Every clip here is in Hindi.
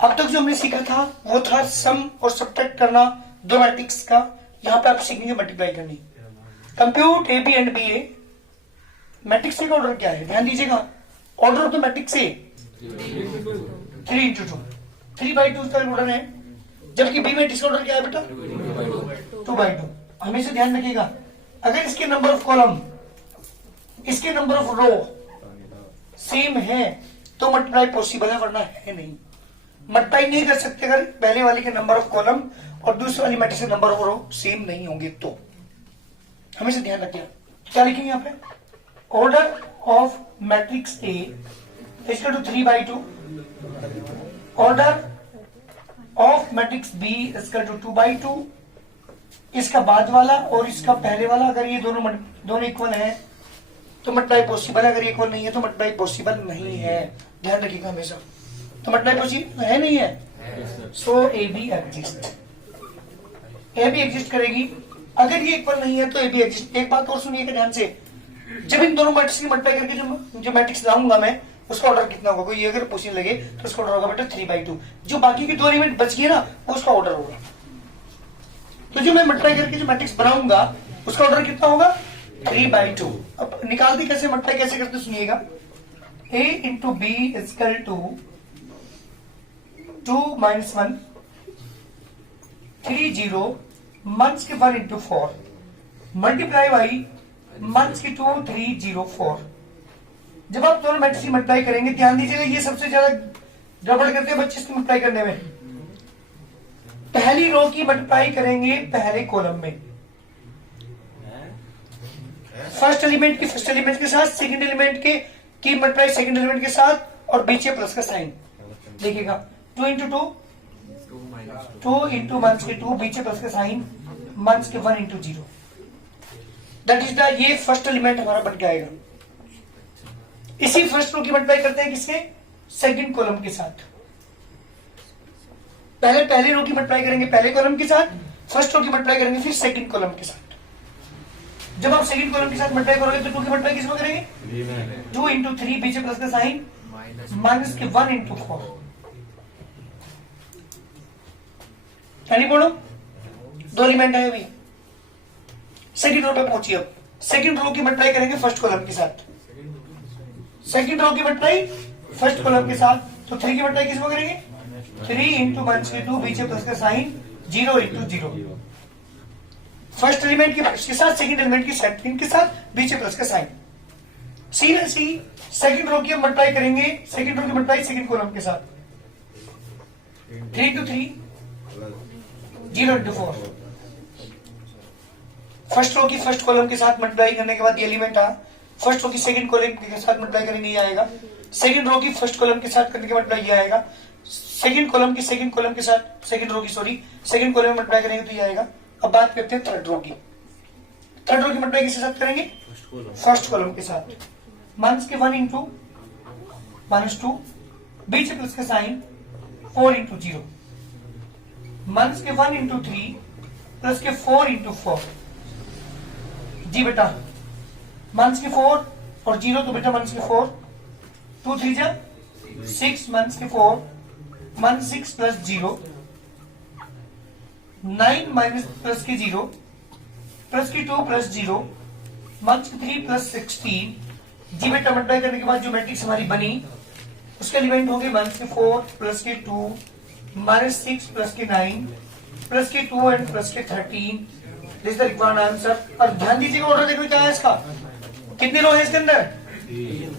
अब तक जो हमने सीखा था वो था सम और सब्ट्रैक्ट करना दो मैट्रिक्स का। यहाँ पे आप सीखेंगे मल्टीप्लाई करनी। Compute A B and B A. Matrix का ऑर्डर क्या है, ध्यान दीजिएगा। Order of the matrix A 3 × 2, 3/2 का ऑर्डर है, जबकि बी मैट्रिक्स का ऑर्डर क्या है बेटा 2/2। हमेशा ध्यान रखिएगा, अगर इसके नंबर ऑफ कॉलम इसके नंबर ऑफ रो सेम है तो मल्टीप्लाई पॉसिबल है, वरना है नहीं। मल्टीप्लाई नहीं कर सकते अगर पहले वाली के नंबर ऑफ कॉलम और दूसरी वाली मैट्रिक्स के नंबर ऑफ रो सेम नहीं होंगे तो। हमेशा ध्यान रखिएगा। क्या लिखेंगे यहाँ पे, order of matrix A equal to 3/2, order of matrix B equal to 2/2। इसका बाद वाला और इसका पहले वाला अगर ये दोनों इक्वल है तो मल्टीप्लाई पॉसिबल है, अगर ये इक्वल नहीं है तो मल्टीप्लाई पॉसिबल नहीं है। ध्यान रखिएगा हमेशा। तो मल्टीप्लाई पॉसिबल है नहीं है, so A B exist. A B exist करेगी। अगर ये इक्वल नहीं है तो ए बी एग्जिस्ट। एक बात और सुनिएगा ध्यान से, जब इन दोनों मैट्रिक्स की मल्टीप्लाई करके जो मैट्रिक्स लाऊंगा मैं उसका ऑर्डर कितना होगा, कोई अगर पूछने लगे तो उसका ऑर्डर होगा बेटा 3/2। जो बाकी के दो एलिमेंट बच गए ना उसका ऑर्डर होगा। तो जो मैं मल्टीप्लाई करके जो मैट्रिक्स बनाऊंगा उसका ऑर्डर कितना होगा 3/2। अब निकालते कैसे, मल्टीप्लाई कैसे करते सुनिएगा। a into B equal to 2 - 1 3 0 months के 1 इंटू 4 मल्टीप्लाई बाई मंथ्स की 2 3 0 4। जब आप दोनों मैट्रिक्स की मल्टीप्लाई करेंगे, ध्यान दीजिएगा, ये सबसे ज्यादा गड़बड़ करते हैं बच्चे इसकी मल्टीप्लाई करने में। पहली रो की मल्टीप्लाई करेंगे पहले कॉलम में, फर्स्ट एलिमेंट की फर्स्ट एलिमेंट के साथ, सेकंड एलिमेंट की मल्टीप्लाई सेकंड एलिमेंट के साथ, और बीच प्लस का साइन। देखिएगा 2 × 2 2 इंटू मंथ्स के 2 बीच प्लस का साइन, मंथ्स के 1 × 0। दैट इज द, ये फर्स्ट एलिमेंट हमारा बन जाएगा। इसी फर्स्ट रो की मल्टीप्लाई करते हैं किसके, सेकंड कॉलम के साथ। पहले रो की मल्टीप्लाई करेंगे पहले कॉलम के साथ, फर्स्ट रो की मल्टीप्लाई करेंगे फिर सेकंड कॉलम के साथ। जब आप सेकंड कॉलम के साथ मल्टीप्लाई करोगे तो 2 की मल्टीप्लाई किसमें करेंगे 2 × 3 बीच प्लस का साइन, माइनस के 1 × 4। यानी बोलो दो एलिमेंट है अभी। सेकंड रो पे पहुंचिए। अब सेकंड रो की मल्टीप्लाई करेंगे फर्स्ट कॉलम के साथ, सेकंड रो की मल्टीप्लाई फर्स्ट कॉलम के साथ, तो 3 की मल्टीप्लाई किसमें करेंगे 3 इंटू मंथ्स के 2 बीच प्लस का साइन 0 × 0। फर्स्ट एलिमेंट के साथ सेकंड एलिमेंट की सेकंड के साथ बीच प्लस का साइन। सी सेकंड रो की मल्टीप्लाई करेंगे, सेकंड रो की मल्टीप्लाई सेकंड कॉलम के साथ 3 × 3 0 × 4। फर्स्ट रो की फर्स्ट कॉलम के साथ मल्टीप्लाई करने के बाद ये एलिमेंट आ, फर्स्ट रो की सेकंड कॉलम के साथ मल्टीप्लाई करेंगे ये आएगा, सेकंड रो की फर्स्ट कॉलम के साथ करने के मल्टीप्लाई ये आएगा, सेकंड कॉलम की सेकंड कॉलम के साथ सेकंड रो की सेकंड कॉलम में मल्टीप्लाई करेंगे तो ये आएगा। अब बात करते हैं थर्ड रो की। थर्ड रो की मल्टीप्लाई किसके साथ करेंगे फर्स्ट कॉलम के साथ, मंथ्स के 1 इंटू -2 बीच प्लस का साइन 4 × 0, मंथ्स के 1 × 3 प्लस के 4 × 4। जी बेटा मंथ्स के 4 और 0 तो बेटा मंथ्स के 4, 2 3 जा 6 मंथ्स के 4, मंथ 6 प्लस 0 9 माइनस प्लस के 0 प्लस की 2 प्लस 0 मंथ्स के 3 प्लस 16। जी बेटा मल्टीप्लाई करने के बाद जो मैट्रिक्स हमारी बनी उसके एलिमेंट होंगे मंथ्स के 4 प्लस के 2 -6 प्लस के 9 प्लस के 2 एंड प्लस के 13। This is the required answer. और ध्यान दीजिएगा ऑर्डर देखो क्या है इसका, कितनी रो है इसके अंदर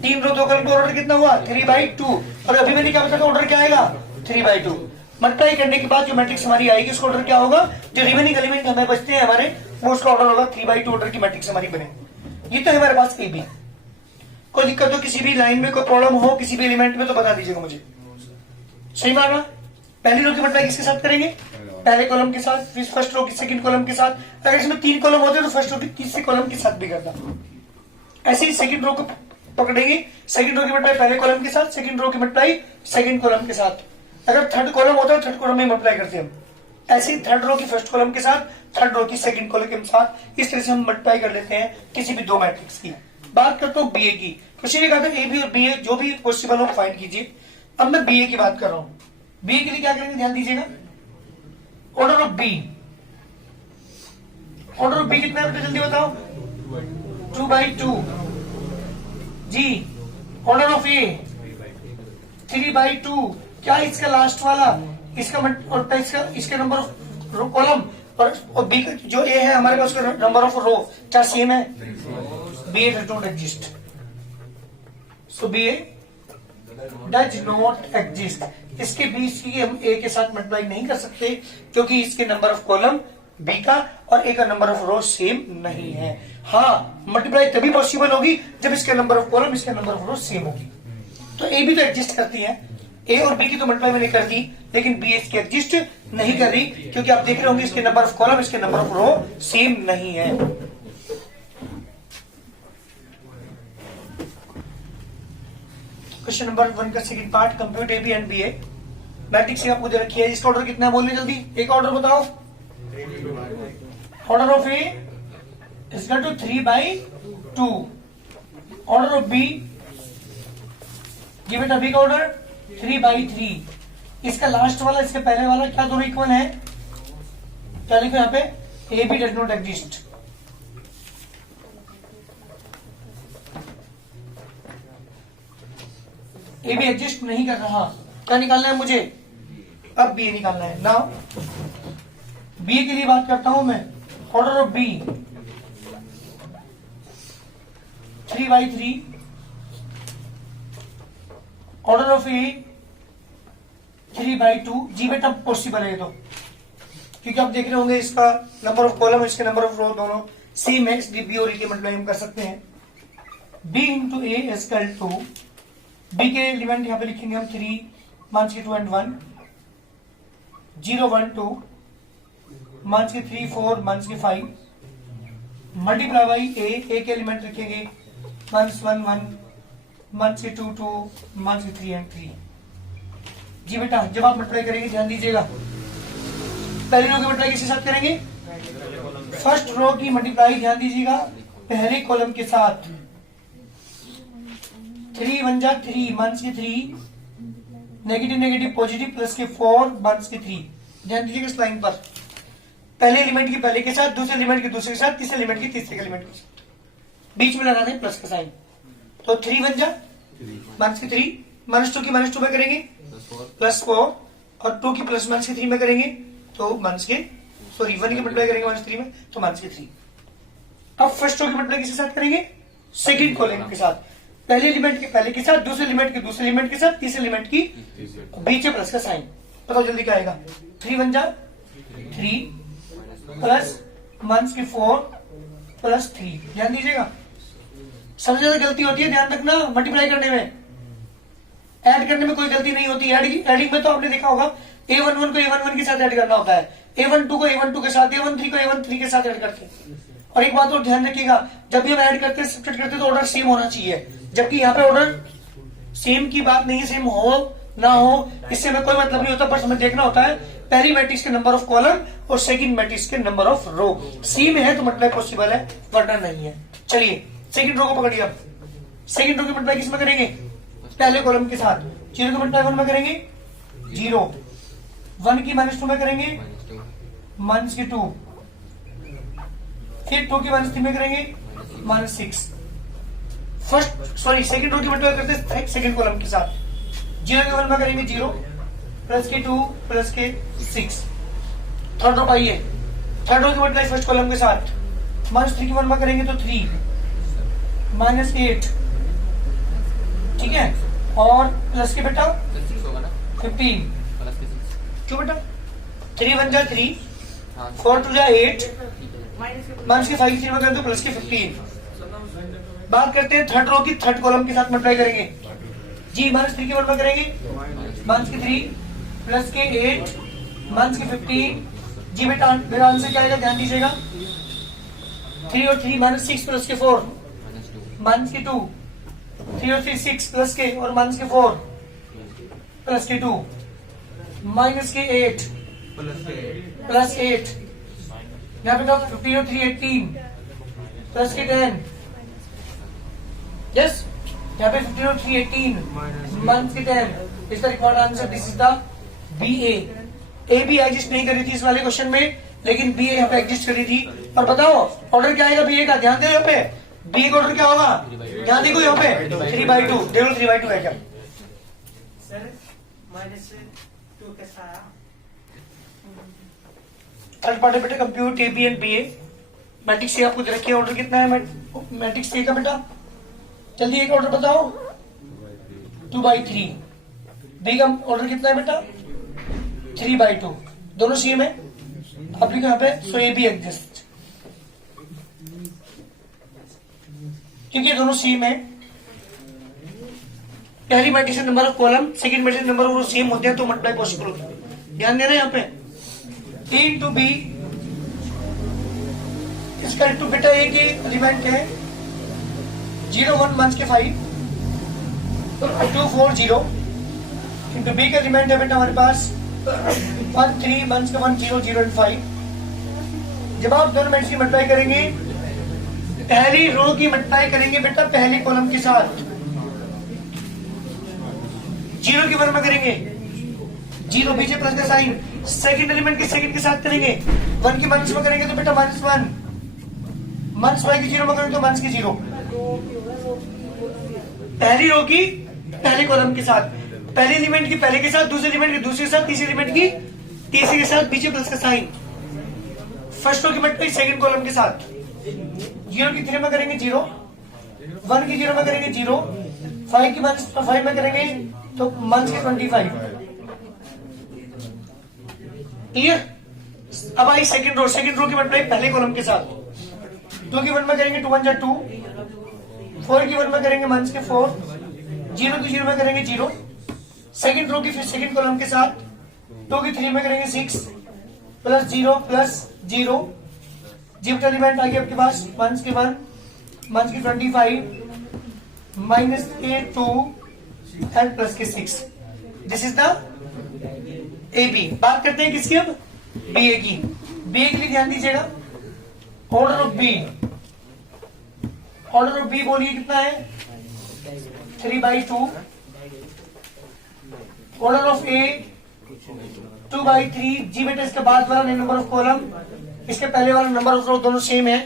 3 रो, 2 कॉलम का ऑर्डर कितना हुआ 3/2। और अभी मैंने क्या बताया ऑर्डर क्या आएगा 3/2। मल्टीप्लाई करने के बाद जो मैट्रिक्स हमारी आएगी उसका ऑर्डर क्या होगा, जो रिमेनिंग एलिमेंट हमें बचते हैं हमारे वो उसका ऑर्डर होगा 3/2 ऑर्डर की मैट्रिक्स हमारी बने। ये तो है हमारे पास ए बी। कोई दिक्कत हो किसी भी लाइन में, कोई प्रॉब्लम हो किसी भी एलिमेंट में तो बता दीजिएगा मुझे। सही माना, पहली रो की मल्टीप्लाई किसके साथ करेंगे पहले कॉलम के साथ, फिर फर्स्ट रो की सेकंड कॉलम के साथ। अगर इसमें 3 कॉलम होते तो फर्स्ट रो की तीसरे कॉलम के साथ भी करता। ऐसे ही सेकंड रो को पकड़ेंगे, सेकंड रो की मल्टीप्लाई पहले कॉलम के साथ, सेकंड रो की मल्टीप्लाई सेकंड कॉलम के साथ। अगर थर्ड कॉलम होता है थर्ड कॉलम में मल्टीप्लाई करते हैं हम। ऐसे ही थर्ड रो की फर्स्ट कॉलम के साथ, थर्ड रो की सेकंड कॉलम के साथ, इस तरह से हम मल्टीप्लाई कर लेते हैं किसी भी दो मैट्रिक्स की। बात करता हूँ बीए की। क्वेश्चन ये कहा था ए बी और बीए जो भी पॉसिबल हो फाइंड कीजिए। अब मैं बीए की बात कर रहा हूँ। बी के लिए क्या करेंगे, ध्यान दीजिएगा, order of B, order of B कितना है बेटा, जल्दी बताओ, 2/2। जी, ऑर्डर ऑफ ए 3/2। क्या इसका लास्ट वाला, इसका और इसके नंबर ऑफ कॉलम और बी का जो ए है हमारे पास, उसका नंबर ऑफ रो क्या सेम है? B does not exist. So B does not exist. इसके बीच की हम ए के साथ मल्टीप्लाई नहीं कर सकते क्योंकि इसके नंबर ऑफ कॉलम बी का और ए का नंबर ऑफ रो सेम नहीं है। हाँ, मल्टीप्लाई तभी पॉसिबल होगी जब इसके नंबर ऑफ कॉलम इसके नंबर ऑफ रो सेम होगी। तो ए भी तो एग्जिस्ट करती है, ए और बी की तो मल्टीप्लाई मैंने कर दी, लेकिन बी इसकी एग्जिस्ट नहीं कर रही क्योंकि आप देख रहे होंगे इसके नंबर ऑफ कॉलम इसके नंबर ऑफ रो सेम नहीं है। क्वेश्चन नंबर 1 का second part, compute A B and B A. Matrix आपको दे रखी है, इसका ऑर्डर कितना है बोलिए जल्दी, एक ऑर्डर बताओ। Order of A is equal to 3/2। Order of B, give it अभी का ऑर्डर 3/3। इसका लास्ट वाला इसके पहले वाला क्या दोनों इक्वल है? क्या लिखो यहाँ पे, A B does not exist. A B exist नहीं कर रहा, क्या निकालना है मुझे? अब बी निकालना है। नाउ बी के लिए बात करता हूं मैं, order of B 3/3। Order of A 3/2। जी बेटा पॉसिबल है, तो क्योंकि आप देख रहे होंगे इसका नंबर ऑफ कॉलम इसके नंबर ऑफ रो दोनों सेम है, इसलिए बी और ए की मल्टीप्लाई हम कर सकते हैं। B into A is equal to, B के एलिमेंट यहां पे लिखेंगे हम 3 माइनस के 2 एंड 1, 0 1 2 माइनस के 3 4 माइनस के 5 मल्टीप्लाई बाई ए के एलिमेंट लिखेंगे माइनस 1 1 माइनस के 2 2 माइनस के 3 एंड 3। जी बेटा जब आप मल्टीप्लाई करेंगे ध्यान दीजिएगा, पहली रो की मल्टीप्लाई किसके साथ करेंगे? फर्स्ट रो की मल्टीप्लाई ध्यान दीजिएगा पहले कॉलम के साथ। 3 1 जा 3 माइनस के 3, नेगेटिव नेगेटिव पॉजिटिव प्लस के 4 माइनस के 3। ध्यान दीजिएगा इस लाइन पर, पहले एलिमेंट के पहले के साथ, दूसरे एलिमेंट के दूसरे के साथ, तीसरे एलिमेंट के तीसरे एलिमेंट के साथ, बीच में लगा दें प्लस का साइन। तो 3 1 जा माइनस के 3, माइनस 2 की माइनस 2 में करेंगे +4 और 2 की प्लस माइनस के 3 में करेंगे तो माइनस के, सॉरी 1 की मल्टीप्लाई करेंगे माइनस 3 में तो माइनस के 3। अब फर्स्ट रो की मल्टीप्लाई किसके साथ करेंगे? सेकंड कॉलम के साथ, पहले एलिमेंट के पहले के साथ, दूसरे एलिमेंट के दूसरे एलिमेंट के साथ, तीसरे एलिमेंट की बीच में प्लस का साइन। बताओ जल्दी क्या आएगा? 3 1 जा 3 प्लस माइनस के 4 प्लस 3। ध्यान दीजिएगा, सबसे ज्यादा गलती होती है ध्यान रखना मल्टीप्लाई करने में, ऐड करने में कोई गलती नहीं होती। एडिंग में तो आपने देखा होगा A11 को A11 के साथ ऐड करना होता है, A12 को A12 के साथ, A13 को A13 के साथ ऐड करते हैं। और एक बात और ध्यान रखिएगा, जब भी हम ऐड करते हैं सब्ट्रैक्ट करते हैं तो ऑर्डर सेम होना चाहिए, जबकि यहाँ पे ऑर्डर सेम की बात नहीं है, सेम हो ना हो इससे हमें कोई मतलब नहीं होता, बस हमें देखना होता है पहली मैट्रिक्स के नंबर ऑफ कॉलम और सेकंड मैट्रिक्स के नंबर ऑफ रो सेम है तो मल्टीप्लाई पॉसिबल है, वरना नहीं है। चलिए सेकंड रो को पकड़िए। अब सेकंड रो की मल्टीप्लाई किस में करेंगे? पहले कॉलम के साथ। 0 की मल्टीप्लाई 1 में करेंगे 0, 1 की -2 में करेंगे माइनस के 2, फिर 2 की -3 में करेंगे -6। सेकंड रो की मल्टीप्लाई करते हैं सेकंड कॉलम के साथ। 0 के 1 में करेंगे 0 प्लस के 2 प्लस के 6। थर्ड रो पाइए, थर्ड रो की मल्टीप्लाई फर्स्ट कॉलम के साथ, -3 की 1 में करेंगे तो 3 -8, ठीक है, और प्लस के बेटा 15। क्यों बेटा? 3 1 जा 3, 4 2 जा 8, माइनस के 5 3 में करें तो प्लस के 15। बात करते हैं थर्ड रो की, थर्ड कॉलम के साथ मल्टीप्लाई करेंगे जी। -3 की 1 में करेंगे माइनस के 3 प्लस के 8 माइनस के 15। जी बेटा मेरा आंसर क्या आएगा? ध्यान दीजिएगा, 3 और 3 -6 प्लस के 4 माइनस के 2, 3 और 3 6 प्लस के और माइनस के 4 प्लस के 2 माइनस के 8 प्लस 8। यहाँ पे 15 और 3 18 प्लस के 10। यस, यहाँ पे 15 और 3 18 माइनस के 10। इसका required answer this is the B A B exist नहीं करी थी इस वाले क्वेश्चन में, लेकिन बी ए यहाँ पे एग्जिस्ट करी थी। और बताओ ऑर्डर क्या आएगा बी ए का, ध्यान दो यहाँ पे बी ए का ऑर्डर क्या होगा, ध्यान देखो यहाँ पे 3/2, देखो 3/2 है क्या सर -2 के साथ थर्ड पार्ट है बेटा compute A B and B A. Matrix A आपको दे रखिए, ऑर्डर कितना है मैट्रिक्स ए का बेटा, जल्दी एक ऑर्डर बताओ 2/3। बी का ऑर्डर कितना है बेटा 3/2, दोनों सेम है। आप लिखो यहाँ पे सो ए बी एग्जिस्ट, क्योंकि दोनों सेम है। पहली matrix number of column, second matrix number of same होते हैं तो मल्टीप्लाई पॉसिबल होता है। ध्यान देना यहाँ पे ए इंटू बी इसका इंटू बेटा ए के एलिमेंट है 0 1 मंथ्स के 5 2 4 0 इंटू बी का एलिमेंट है बेटा हमारे पास 1 3 मंथ्स का 1 0 0 एंड 5। जब आप दोनों मैट्रिक्स की मल्टीप्लाई करेंगे, पहली रो की मल्टीप्लाई करेंगे बेटा पहले कॉलम के साथ, 0 की 1 में करेंगे 0 बीच प्लस का साइन, सेकंड एलिमेंट के सेकंड के साथ करेंगे 1 की माइनस में करेंगे तो बेटा -1, माइनस वाई की 0 में करेंगे तो माइनस की 0। पहली रो की पहले कॉलम के साथ, पहले एलिमेंट की पहले के साथ, दूसरे एलिमेंट के दूसरे के साथ, तीसरे एलिमेंट की तीसरे के साथ, बीच प्लस का साइन। फर्स्ट रो की मल्टीप्लाई सेकंड कॉलम के साथ, 0 की 3 में करेंगे 0, 1 की 0 में करेंगे 0, 5 की -5 में करेंगे तो मंथ्स के 25। क्लियर। अब आई सेकंड रो की मल्टीप्लाई पहले कॉलम के साथ, 2 की 1 में करेंगे 2 1 जा 2, 4 की 1 में करेंगे मंथ्स के 4, 0 की 0 में करेंगे 0, सेकंड रो की फिर सेकंड कॉलम के साथ, 2 की 3 में करेंगे 6 प्लस 0 प्लस 0, जिप्ट एलिमेंट आ गया आपके पास मंथ्स के 1, मंथ्स के 25 माइनस के 2 एंड प्लस के 6। This is the A B. बात करते हैं किसकी अब, बी ए की। बी ए के लिए ध्यान दीजिएगा, order of B, order of B बोलिए कितना है 3/2, ऑर्डर ऑफ ए 2/3। जी बेटा इसके बाद वाला नंबर ऑफ कॉलम, इसके पहले वाला नंबर ऑफ रो दोनों सेम है,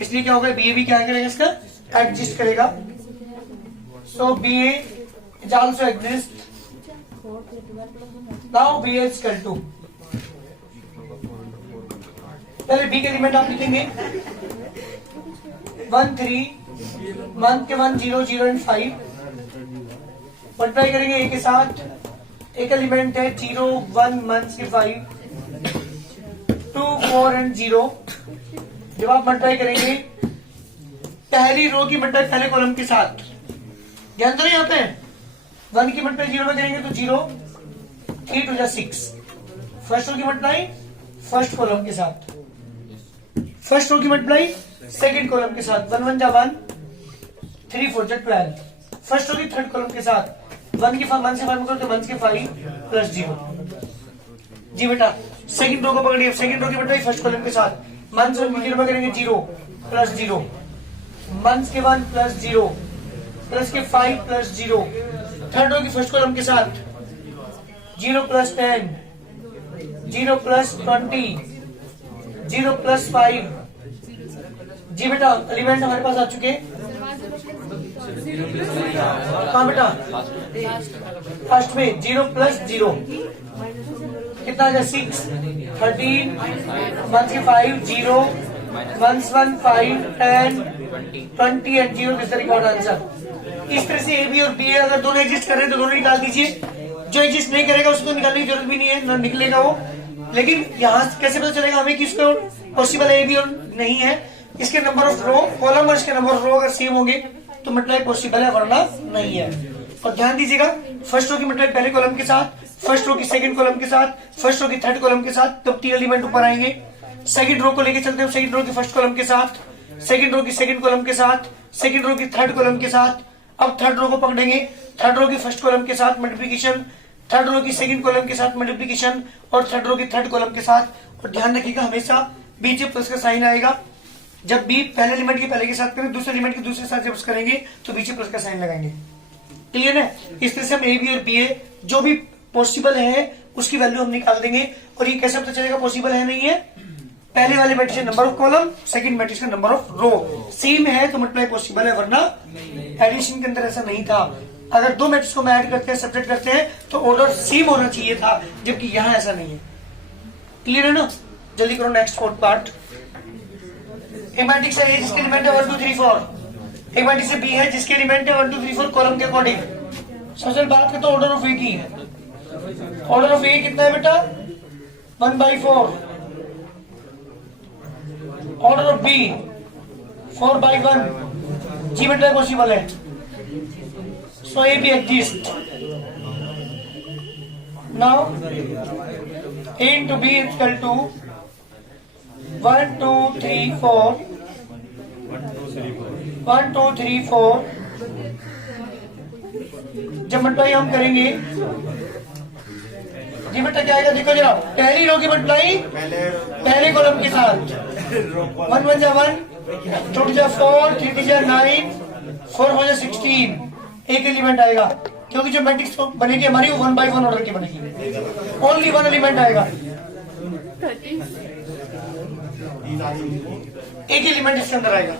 इसलिए क्या होगा बी ए भी क्या करेगा इसका एग्जिस्ट करेगा। So B A is also exist. Now B is equal to, पहले बी के एलिमेंट आप लिखेंगे 1 3 मंथ के 1 0 0 एंड 5, मल्टीप्लाई करेंगे ए के साथ, एक एलिमेंट है 0 1 मंथ के 5 2 4 एंड 0। जब आप मल्टीप्लाई करेंगे पहली रो की मल्टीप्लाई पहले कॉलम के साथ, ध्यान दो यहाँ पे 1 की मल्टीप्लाई 0 में करेंगे तो 0, 3 2 6, फर्स्ट रो की मल्टीप्लाई फर्स्ट कॉलम के साथ, फर्स्ट रो की मल्टीप्लाई सेकंड कॉलम के साथ, 1 1 जा 1, 3 4 जा 12, फर्स्ट रो की थर्ड कॉलम के साथ, 1 की 1 से 5 में करो तो 1 के 5 प्लस 0। जी बेटा सेकंड रो को पकड़िए, सेकंड रो की मल्टीप्लाई फर्स्ट कॉलम के साथ, मंथ्स में 0 में करेंगे 0 प्लस 0, मंथ्स के 1 प्लस 0 प्लस के 5 प्लस 0, थर्ड रो की फर्स्ट कॉलम के साथ 0 प्लस 10, 0 प्लस 20, 0 प्लस 5। जी बेटा एलिमेंट हमारे पास आ चुके हैं, कहाँ बेटा फर्स्ट में 0 प्लस 0 कितना आ गया 6, 13 मंथ के 5 0 1 1 5 10 20 and 0 this the record answer. इस तरह से ए बी और बी ए अगर दोनों एग्जिस्ट कर रहे हैं तो दोनों निकाल दीजिए, जो एग्जिस्ट नहीं करेगा उसको निकालने की जरूरत भी नहीं है, ना निकलेगा वो। लेकिन यहाँ कैसे पता चलेगा हमें कि इसको पॉसिबल है ए बी और नहीं है, इसके नंबर ऑफ रो कॉलम और इसके नंबर ऑफ रो अगर सेम होंगे तो मल्टीप्लाई पॉसिबल है वरना नहीं है। और ध्यान दीजिएगा फर्स्ट रो की मल्टीप्लाई पहले कॉलम के साथ, फर्स्ट रो की सेकंड कॉलम के साथ, फर्स्ट रो की थर्ड कॉलम के साथ, तब 3 एलिमेंट ऊपर आएंगे। सेकंड रो को लेके चलते हैं, सेकंड रो की फर्स्ट कॉलम के साथ, सेकंड रो की सेकंड कॉलम के साथ, सेकंड रो की थर्ड कॉलम के साथ। अब थर्ड रो को पकड़ेंगे, थर्ड रो की फर्स्ट कॉलम के साथ मल्टीप्लिकेशन, थर्ड रो की सेकंड कॉलम के साथ मल्टीप्लिकेशन और थर्ड रो की थर्ड कॉलम के साथ। और ध्यान रखिएगा हमेशा बीच में प्लस का साइन आएगा, जब बी पहले एलिमेंट के पहले के साथ करें, दूसरे एलिमेंट के दूसरे के साथ जब करेंगे तो बीच में प्लस का साइन लगाएंगे। क्लियर है। इस तरह से हम ए बी और बी ए जो भी पॉसिबल है उसकी वैल्यू हम निकाल देंगे। और ये कैसे पता चलेगा पॉसिबल है नहीं है? पहले वाले मैट्रिक्स का number of column, second matrix का नंबर ऑफ रो सेम है तो मल्टीप्लाई पॉसिबल है, वरना एडिशन के अंदर ऐसा नहीं था। अगर दो मैट्रिक्स को हम ऐड करते हैं, सब्ट्रैक्ट करते हैं तो ऑर्डर सेम होना चाहिए था, जबकि यहाँ ऐसा नहीं है। क्लियर है ना? जल्दी करो नेक्स्ट फोर्थ पार्ट। एक मैट्रिक्स है जिसके एलिमेंट है 1 2 3 4, एक मैट्रिक्स बी है जिसके एलिमेंट है 1 2 3 4 कॉलम के अकॉर्डिंग। सबसे बात करते हैं ऑर्डर ऑफ ए की। ऑर्डर ऑफ ए कितना है बेटा? 1/4। Order of B 4/1। जी बेटा पॉसिबल है, so A B exist. Now A into B equal to 1 2 3 4 1 2 3 4। जब मल्टीप्लाई हम करेंगे जी बेटा क्या आएगा? देखो जरा, पहली रो की मल्टीप्लाई पहले कॉलम के साथ। 1 1 जा 1, 2 जा 4, 3 जा 9, 4 हो जा 16। एक एलिमेंट आएगा क्योंकि जो मैट्रिक्स बनेगी हमारी वो 1/1 ऑर्डर की बनेगी। ओनली 1 एलिमेंट आएगा, एक एलिमेंट इसके अंदर आएगा।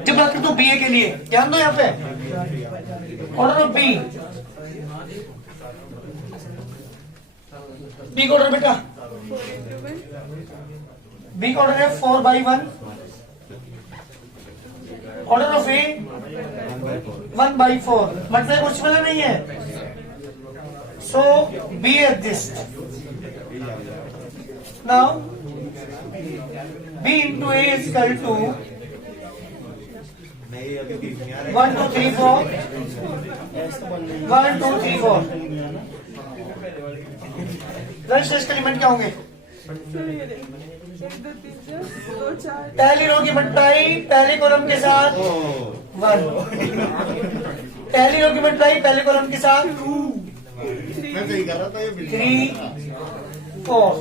जब बात करते हो बी ए के लिए, ध्यान दो यहाँ पे ऑर्डर ऑफ बी। बी का ऑर्डर बेटा, बी का ऑर्डर है 4/1। Order of A 1/4। मतलब पॉसिबल नहीं है, so B exist. Now b into a is equal to 1 2 3 4 1 2 3 4। इसके एलिमेंट क्या होंगे? पहली रो की मल्टीप्लाई पहले कॉलम के साथ 1, पहली रो की मल्टीप्लाई पहले कॉलम के साथ 2 3 4।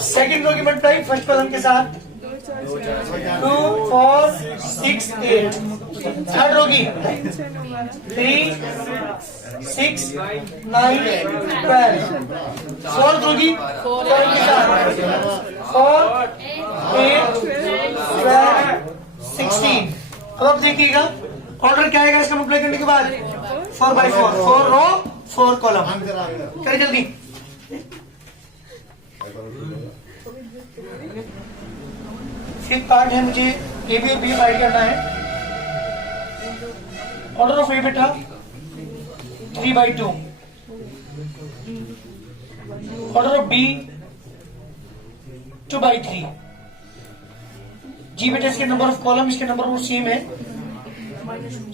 सेकंड रो की मल्टीप्लाई फर्स्ट कॉलम के साथ 2 4 6 8। थर्ड रो की 3 6 9 12। फोर्थ रो की कॉलम के साथ 4 8 12 16। अब आप देखिएगा ऑर्डर क्या आएगा इसका मल्टीप्लाई करने के बाद? 4/4। 4 रो 4 कॉलम। करें जल्दी। फिफ्थ पार्ट है, मुझे ए बी और बी फाइंड करना है। ऑर्डर ऑफ ए बेटा 3/2। Order of B 2/3। जी बेटा इसके नंबर ऑफ कॉलम, इसके नंबर ऑफ सेम है,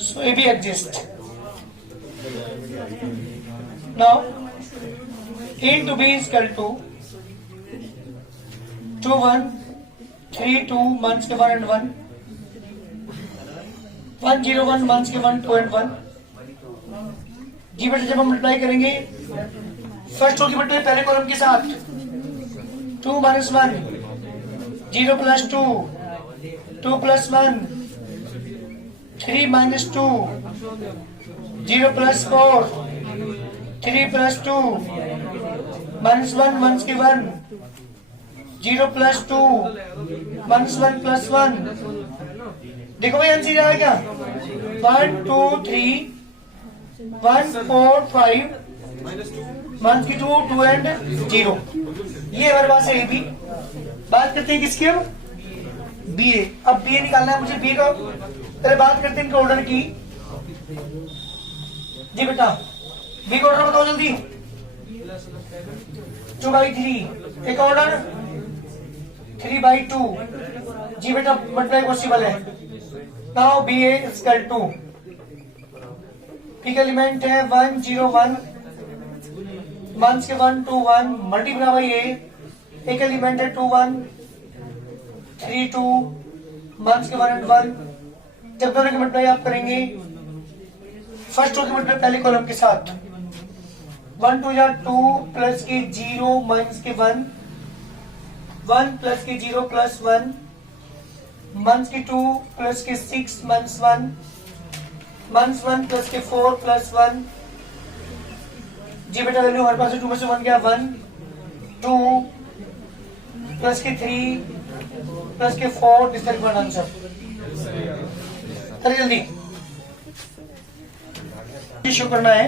so A B exist. Now a into b is equal to 2 1 3 2 months के 1 and 1 1 0 1 मंथ्स के 1 2 and 1। जी बेटा जब हम मल्टीप्लाई करेंगे फर्स्ट रो की मल्टीप्लाई पहले कॉलम के साथ 2 - 1 0 + 2 2 + 1 3 - 2 0 + 4 3 + 2 -1 1 के 1 0 + 2 -1 + 1। देखो भाई आंसर आ गया 1 2 3 1 4 5 मंथ की 2 2 and 0। ये हमारे पास है ए बी। बात करते हैं किसकी? अब बी ए। अब बी ए निकालना है मुझे। बी का पहले बात करते हैं इनके ऑर्डर की। जी बेटा बी का ऑर्डर बताओ जल्दी। 2/3। एक ऑर्डर 3/2। जी बेटा मल्टीप्लाई पॉसिबल है। Now B A is equal to P का एलिमेंट है 1 0 1 मंथ्स के 1 2 1 मल्टीप्लाई बाई ए। एक एलिमेंट है 2 1 3 2 मंथ्स के 1 and 1। जब दोनों की मल्टीप्लाई आप करेंगे फर्स्ट रो की मल्टीप्लाई पहले कॉलम के साथ 1 2 या 2 प्लस के 0 माइनस के 1 1 प्लस के 0 प्लस 1 मंथ्स के 2 प्लस के 6 मंथ्स 1 मंथ्स 1 प्लस के 4 प्लस 1 जी बेटा वैल्यू हमारे पास 2 में से 1 गया 1 2 प्लस के 3 प्लस के 4 दिस इज वन आंसर। करिए जल्दी शो करना है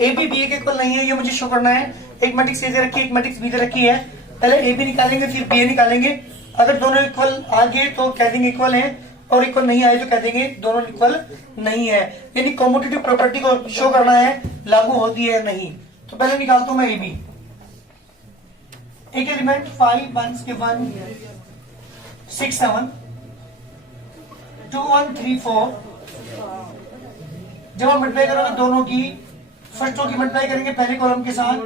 ए बी बी के इक्वल नहीं है, ये मुझे शो करना है। एक मैट्रिक्स ए दे रखी है, एक मैट्रिक्स बी दे रखी है। पहले ए बी निकालेंगे फिर बी ए निकालेंगे। अगर दोनों इक्वल आ गए तो कह देंगे इक्वल है, और इक्वल नहीं आए तो कह देंगे दोनों इक्वल नहीं है। यानी कॉम्यूटेटिव प्रॉपर्टी को शो करना है लागू होती है नहीं। तो पहले निकालता हूं मैं ए बी। एक एलिमेंट 5 1 के 1 6 7 2 1 3 4। जब हम मल्टीप्लाई करोगे दोनों की, फर्स्ट रो की मल्टीप्लाई करेंगे पहले कॉलम के साथ।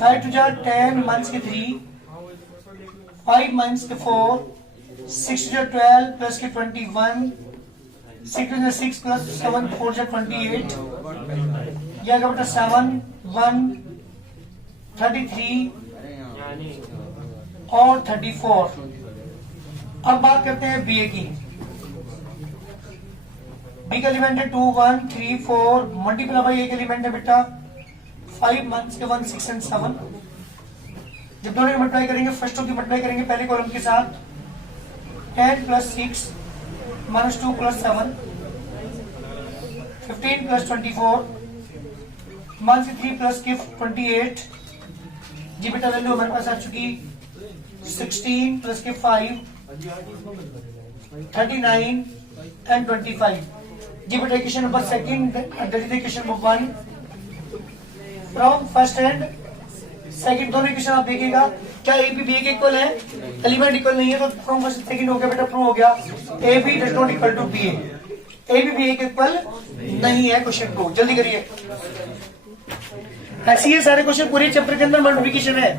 5 2 10 1 के 3 5 1 के 4 6 2 12 प्लस के 21 6 6 प्लस 7 4 28 यह का बेटा 7 1 33 और 34। अब बात करते हैं बी ए की। बी का एलिमेंट है 2 1 3 4 मल्टीप्लाई बाई एक एलिमेंट है बेटा 5 1 के 1 6 और 7। जब दोनों मल्टीप्लाई करेंगे फर्स्ट रो की मल्टीप्लाई करेंगे पहले कॉलम के साथ। 10 plus 6 minus 2 plus 7 15 plus 24 minus 3 plus के 28। जी बेटा वैल्यू हमारे पास आ चुकी 16 प्लस के 5 39 एंड 25। जी बेटा equation number second that is equation number 1 from first and second. दोनों इक्वेशन आप देखिएगा क्या ए बी बी के इक्वल है, एलिमेंट इक्वल नहीं है तो फ्रॉम फर्स्ट सेकंड हो गया बेटा, प्रूव हो गया। A B does not equal to B A B B के इक्वल नहीं है। क्वेश्चन प्रूव जल्दी करिए। ऐसी है सारे क्वेश्चन पूरे चैप्टर के अंदर मल्टीप्लिकेशन है।